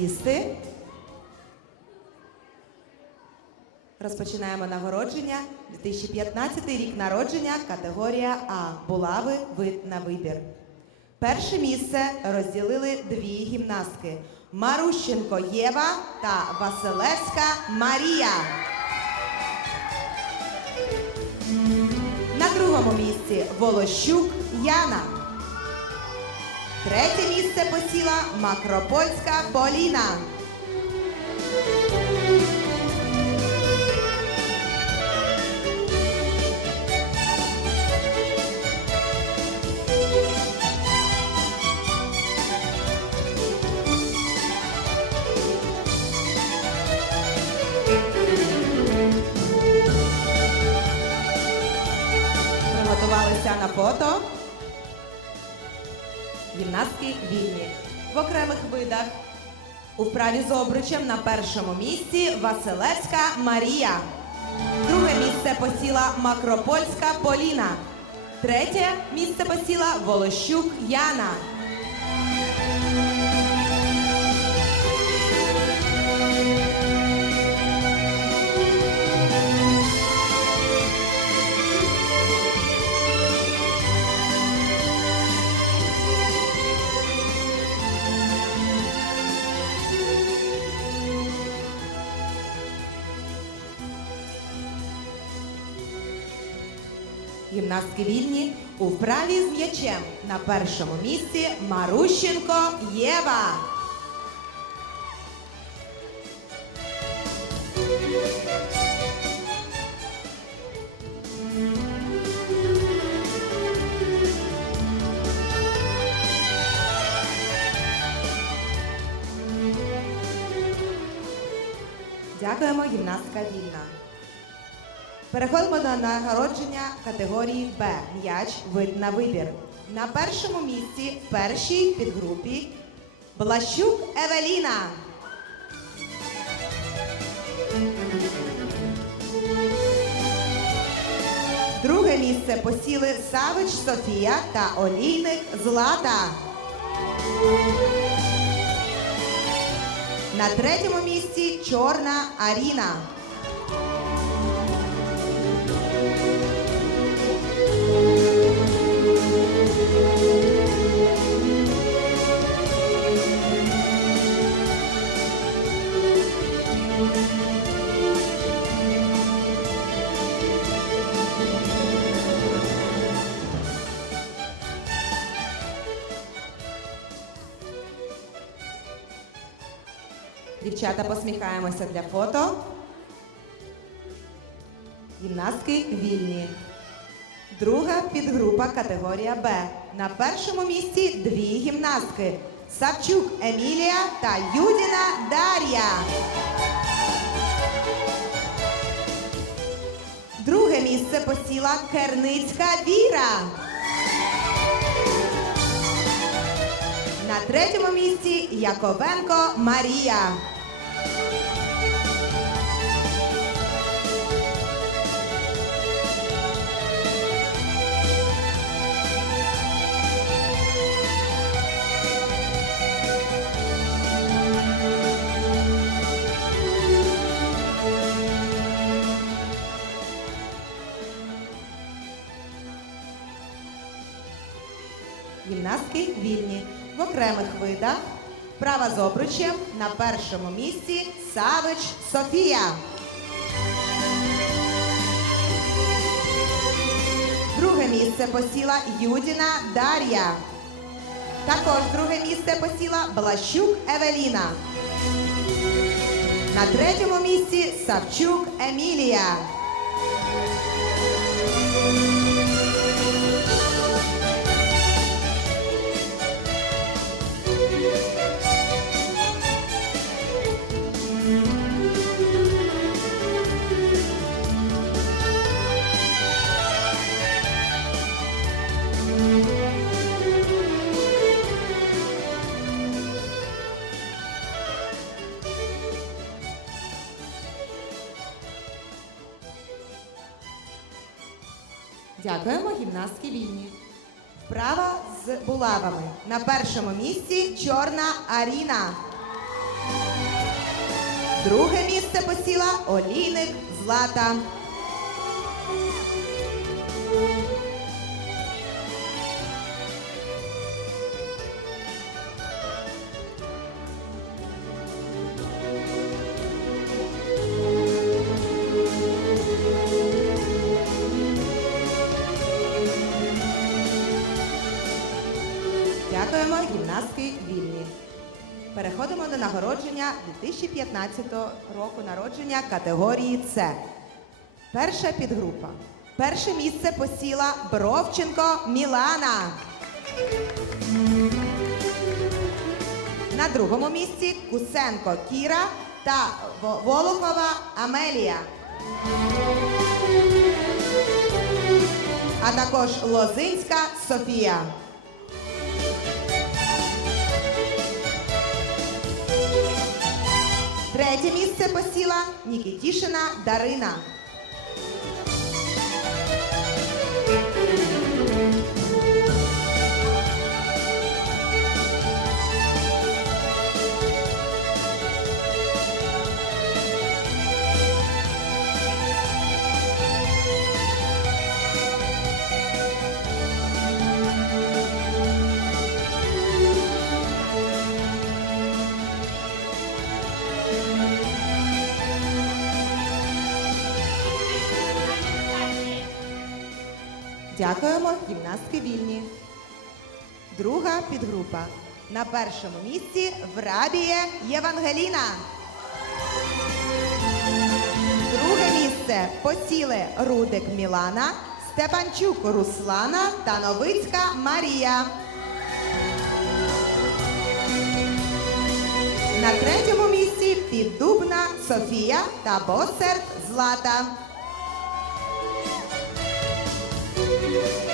присісти. Розпочинаємо нагородження. 2015 рік народження, категорія А. Булави вид на вибір. Перше місце розділили дві гімнастки: Марущенко Єва та Василевська Марія. На другому місці Волощук Яна. Третє місце посіла Макропольська Поліна. Видах. У вправі з обручем на першому місці Василевська Марія. Друге місце посіла Макропольська Поліна. Третє місце посіла Волощук Яна. Гімнастки вільні у вправі з м'ячем. На першому місці Марущенко Єва. Переходимо до нагородження категорії Б. М'яч вид на вибір. На першому місці в першій підгрупі Блащук Евеліна. Друге місце посіли Савич Софія та Олійник Злата. На третьому місці Чорна Аріна. Дівчата посміхаємося для фото. Гімнастки вільні. Друга підгрупа категорія Б. На першому місці дві гімнастки. Савчук Емілія та Юдіна Дар'я. Друге місце посіла Керницька Віра. На третьому місці Яковенко Марія. Гімнастки вільні. В окремих видах. Права з обручем на першому місці Савич Софія. Друге місце посіла Юдіна Дар'я. Також друге місце посіла Блащук Евеліна. На третьому місці Савчук Емілія. Дякуємо гімнастки війні. Вправа з булавами. На першому місці чорна аріна. Друге місце посіла олійник злата. 2015 року народження категорії С. Перша підгрупа. Перше місце посіла Бровченко Мілана. На другому місці Кусенко Кіра та Волохова Амелія. А також Лозинська Софія. Третє місце посіла Нікітішина Дарина. Дякуємо, гімнастки вільні. Друга підгрупа. На першому місці Врабіє Євангеліна. Друге місце посіли Рудик Мілана, Степанчук Руслана та Новицька Марія. На третьому місці Піддубна Софія та Босерд Злата. Peace.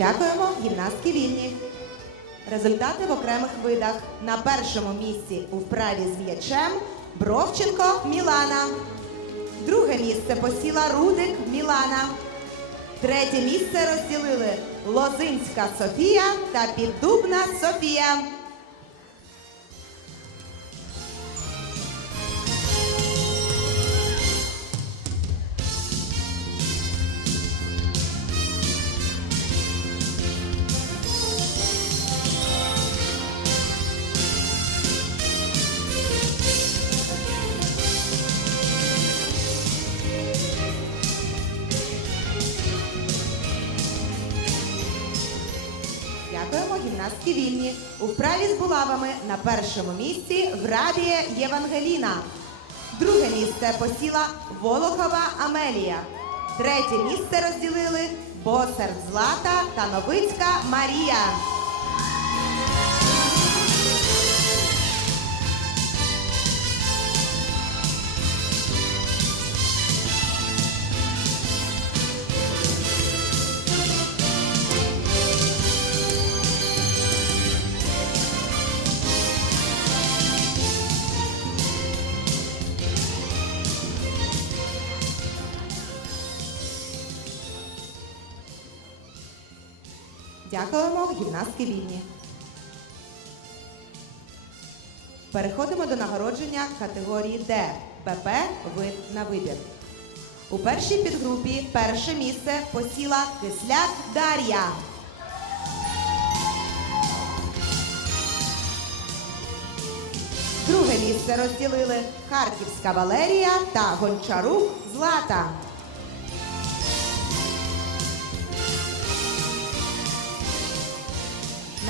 Дякуємо, гімнастки вільні. Результати в окремих видах. На першому місці у вправі з м'ячем Бровченко Мілана. Друге місце посіла Рудик Мілана. Третє місце розділили Лозинська Софія та Піддубна Софія. Першому місці Врабіє Євангеліна. Друге місце посіла Волохова Амелія. Третє місце розділили Босерд Злата та Новицька Марія. Дякуємо, гімнастки вільні. Переходимо до нагородження категорії Д. ПП вид на вибір. У першій підгрупі перше місце посіла Кисляк Дар'я. Друге місце розділили Харківська Валерія та Гончарук Злата.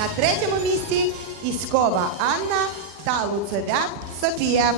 На третьому місці Іськова Анна та Луцевяк Софія.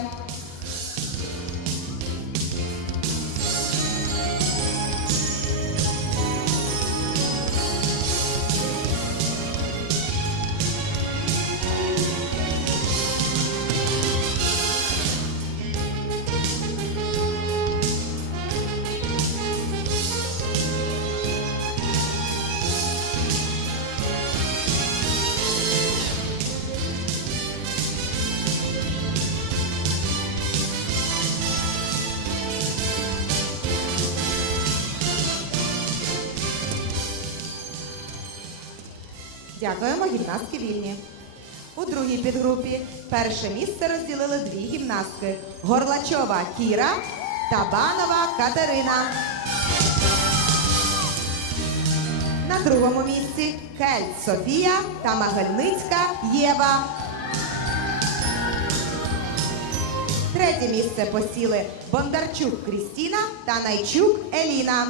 Дякуємо, гімнастки вільні. У другій підгрупі перше місце розділили дві гімнастки: Горлачова Кіра та Банова Катерина. На другому місці Кельт Софія та Магельницька Єва. Третє місце посіли Бондарчук Крістіна та Найчук Еліна.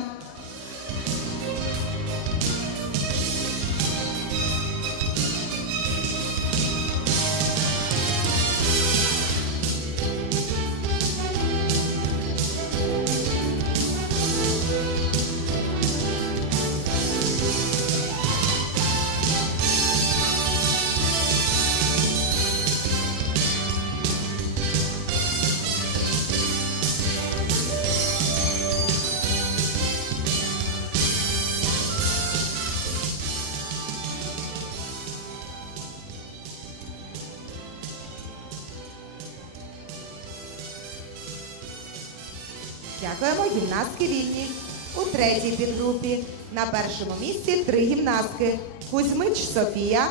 Дякуємо, гімнастки вільні. У третій підгрупі на першому місці три гімнастки: Кузьмич Софія,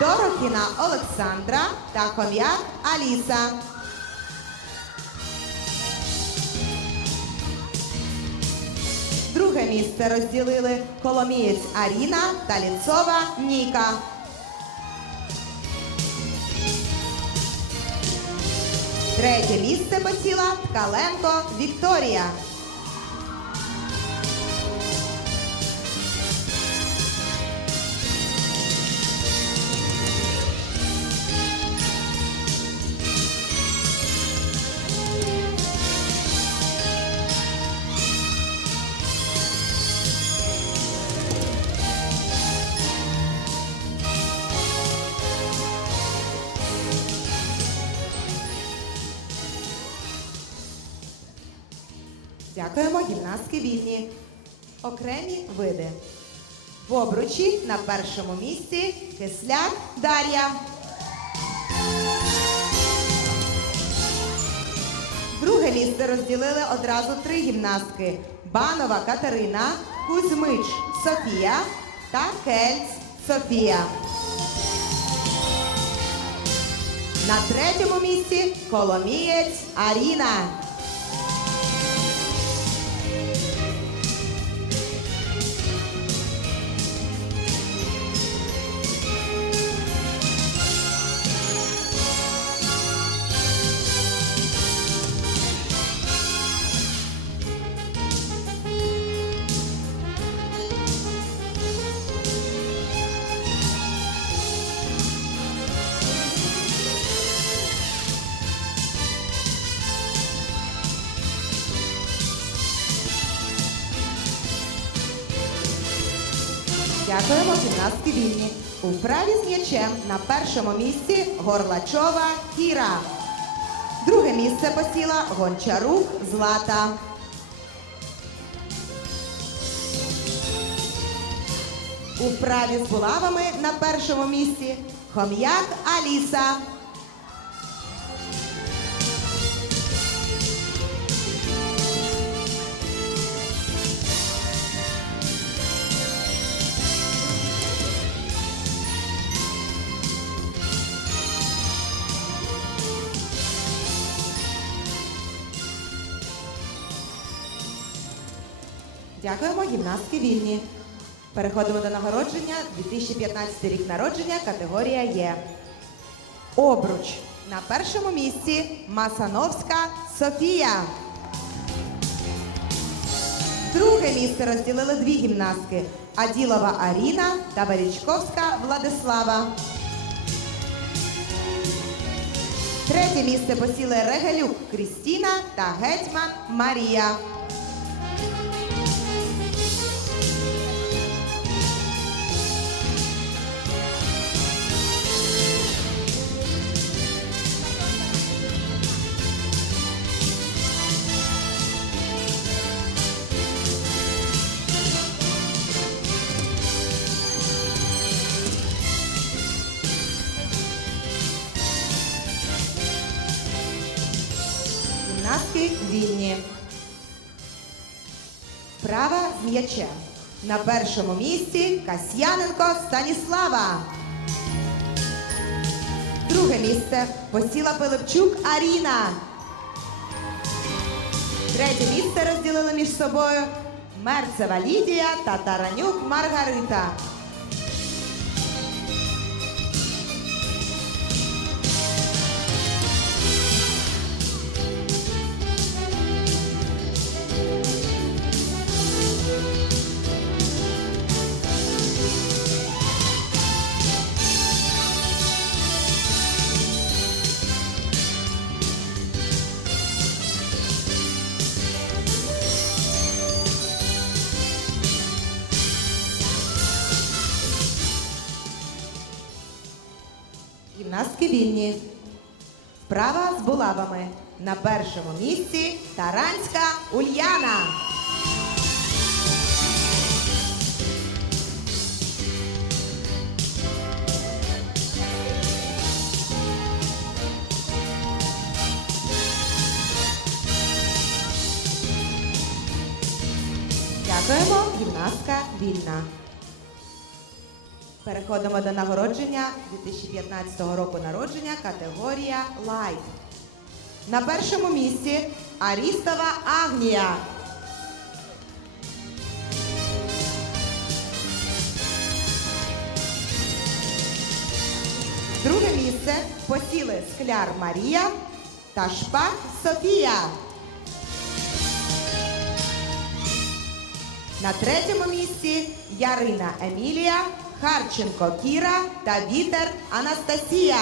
Дорохіна Олександра та Хом'як Аліса. Друге місце розділили Коломієць Аріна та Лінцова Ніка. Третє місце посіла Ткаленко Вікторія. Вільні. Окремі види. В обручі на першому місці Кисляк Дар'я. Друге місце розділили одразу три гімнастки: Банова Катерина, Кузьмич Софія та Кельц Софія. На третьому місці Коломієць Аріна. Вправі на першому місці Горлачова Кіра. Друге місце посіла Гончарук Злата. У праві з булавами на першому місці Хом'як Аліса. Дякуємо, гімнастки вільні. Переходимо до нагородження. 2015 рік народження, категорія Є. Обруч. На першому місці Масановська Софія. Друге місце розділили дві гімнастки Аділова Аріна та Величковська Владислава. Третє місце посіли Регелюк Крістіна та Гетьман Марія. М'ячем. На першому місці Касьяненко Станіслава. Друге місце посіла Пилипчук Аріна. Третє місце розділили між собою Мерцева Лідія та Таранюк Маргарита. Вправа з булавами. На першому місці Таранська Ульяна. Дякуємо, гімнастка вільна. Переходимо до нагородження 2015 року народження категорія Лайт. На першому місці Арістова Агнія. Друге місце посіли Скляр Марія та Шпак Софія. На третьому місці Ярина Емілія, Харченко Кіра та Вітер Анастасія.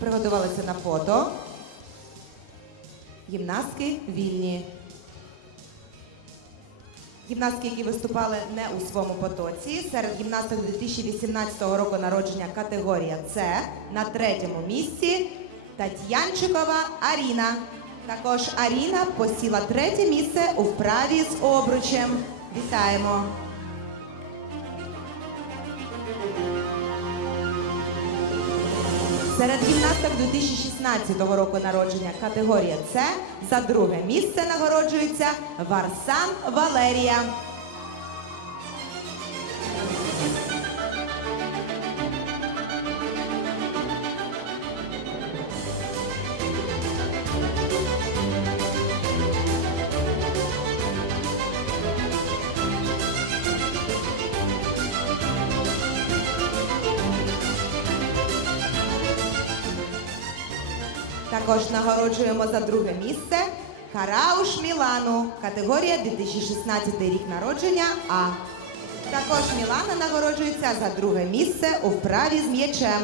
Приготувалися на фото. Гімнастки вільні. Гімнастки, які виступали не у своєму потоці, серед гімнасток 2018 року народження категорія С на третьому місці Тетянчикова Аріна. Також Аріна посіла третє місце у вправі з обручем. Вітаємо! Серед гімнасток 2016 року народження категорія С за друге місце нагороджується Варсан Валерія. Також нагороджуємо за друге місце Карауш Мілану, категорія 2016 рік народження А. Також Мілана нагороджується за друге місце у вправі з м'ячем.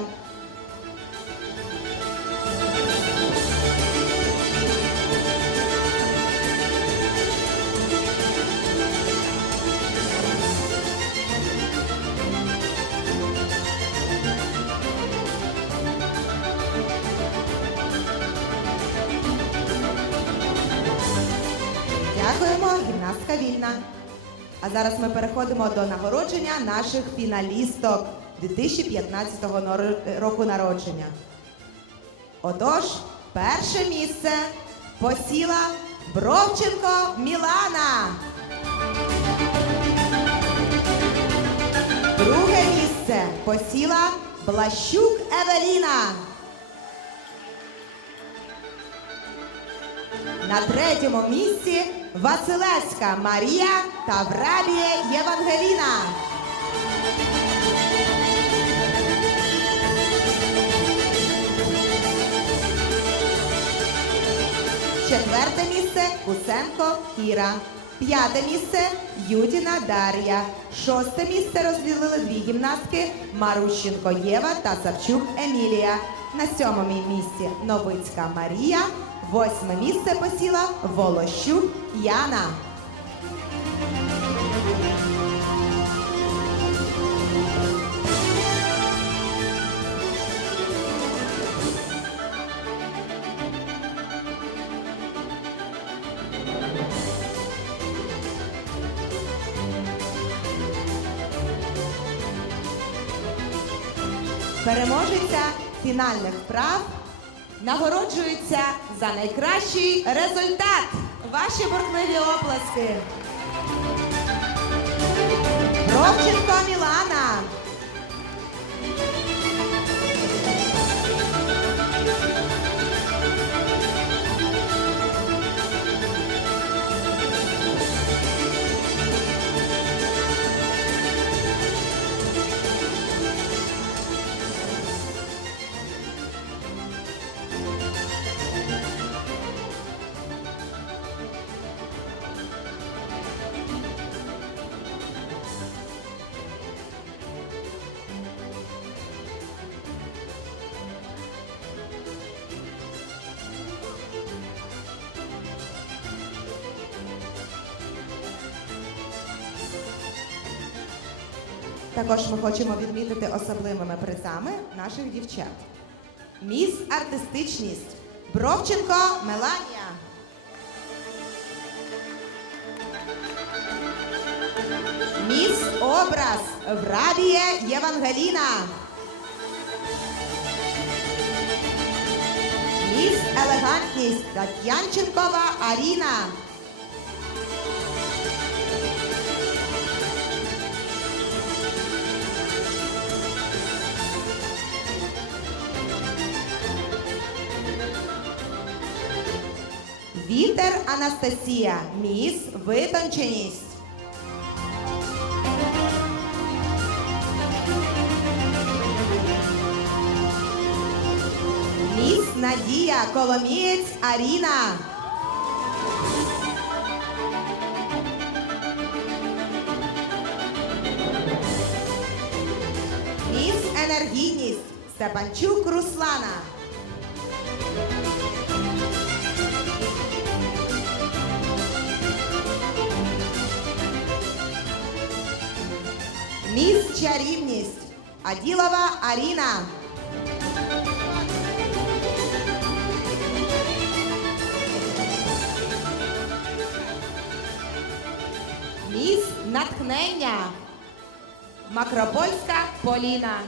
А зараз ми переходимо до нагородження наших фіналісток 2015 року народження. Отож, перше місце посіла Бровченко Мілана. Друге місце посіла Блащук Евеліна. На третьому місці Василевська Марія та Врабіє Євангеліна. Четверте місце Кусенко Кіра. П'яте місце Юдіна Дар'я. Шосте місце розділили дві гімнастки Марущенко Єва та Савчук Емілія. На сьомому місці Новицька Марія. Восьме місце посіла Волощук Яна. Переможеця фінальних вправ нагороджується за найкращий результат. Ваші бурхливі оплески. Ровченко Мілана. Також ми хочемо відмітити особливими призами наших дівчат. Міс артистичність Бровченко Меланія. Міс образ Врабіє Євангеліна. Міс елегантність Тат'янченкова Аріна. Вітер Анастасія, міс витонченість. Міс Надія Коломієць Аріна. Міс Енергійність Степанчук Руслана. Міс рівність Аділова Аріна. Міс Натхнення Макропольська Поліна.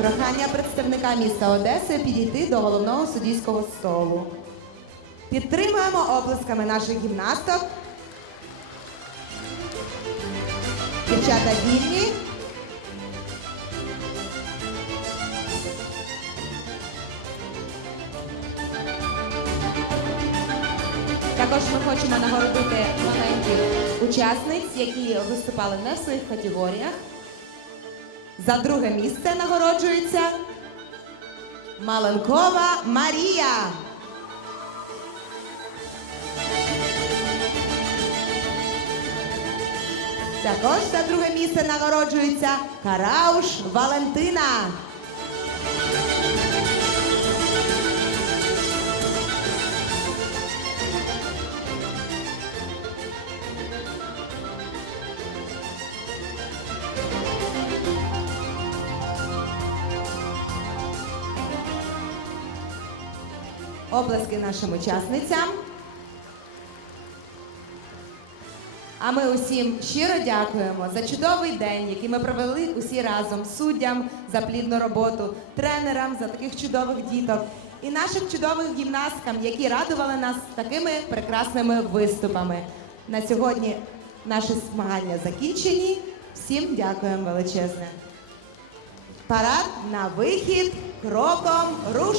Прохання представника міста Одеси підійти до головного суддівського столу. Підтримуємо оплесками наших гімнасток. Дівчата вільні. Також ми хочемо нагородити маленьких учасниць, які виступали не в своїх категоріях. За друге місце нагороджується Маленкова Марія. Також за друге місце нагороджується Карауш Валентина. Оплески нашим учасницям. А ми усім щиро дякуємо за чудовий день, який ми провели усі разом суддям за плідну роботу, тренерам за таких чудових діток і нашим чудовим гімнасткам, які радували нас такими прекрасними виступами. На сьогодні наші змагання закінчені. Всім дякуємо величезне. Парад на вихід кроком руш.